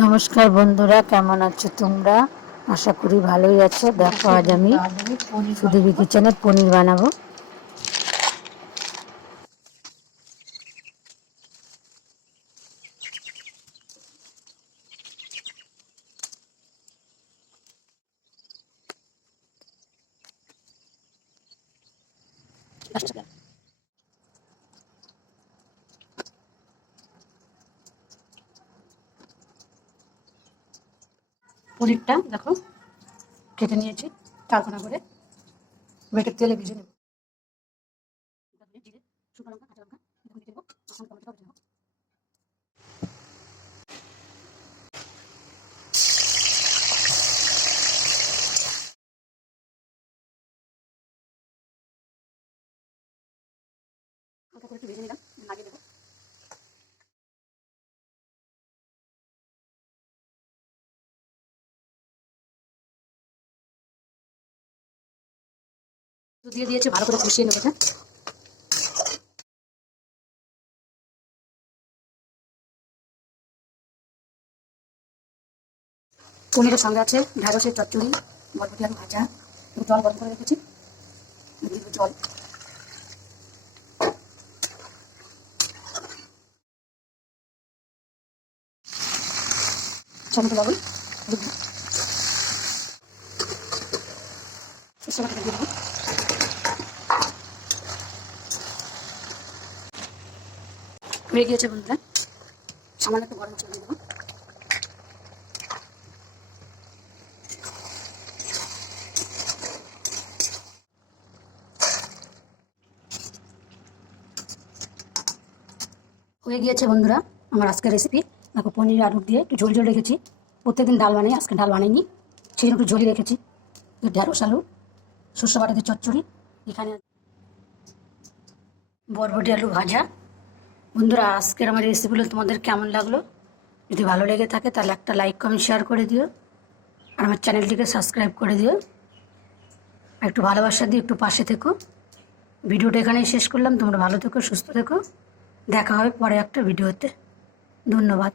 নমস্কার বন্ধুরা, কেমন আছো তোমরা? আশা করি ভালোই আছো। দেখো, আজ আমি সুদেবী কিচেনে পনির বানাবো। পনিরটা দেখো কেটে নিয়েছি চারকোনা করে ওইটা তেলে ভেজে নেব। করে একটু ভেজে নিলাম। দিয়ে দিয়েছে, ভালো করে কষিয়ে নেব হ্যাঁ? পনিরের সঙ্গে আছে ঢ্যাঁড়সের চচ্চড়ি, বরবটি আলু ভাজা জল গরম করে রেখেছি জল। টমেটো লবণ বাটাটা দিয়ে দেবো। হয়ে গিয়েছে বন্ধুরা সামান্য একটু গরম দেবো। হয়ে গিয়েছে বন্ধুরা আমার আজকের রেসিপি দেখো পনির, আলু দিয়ে একটু ঝোল ঝোল রেখেছি। প্রত্যেকদিন ডাল বানাই, আজকে ডাল বানাইনি। সেজন্য একটু ঝোলই রেখেছি। ঢেঁড়স, আলু, সর্ষে বাটাতে চচ্চড়ি। এখানে বরবটি, আলু ভাজা বন্ধুরা, আজকের আমার রেসিপিগুলো তোমাদের কেমন লাগল? যদি ভালো লেগে থাকে, তাহলে একটা লাইক কমেন্ট শেয়ার করে দিও। আর আমার চ্যানেলটিকে সাবস্ক্রাইব করে দিও। একটু ভালোবাসা দিয়ে একটু পাশে থেকো। ভিডিওটা এখানেই শেষ করলাম। তোমরা ভালো থেকো, সুস্থ থেকো। দেখা হবে পরে একটা ভিডিওতে। ধন্যবাদ।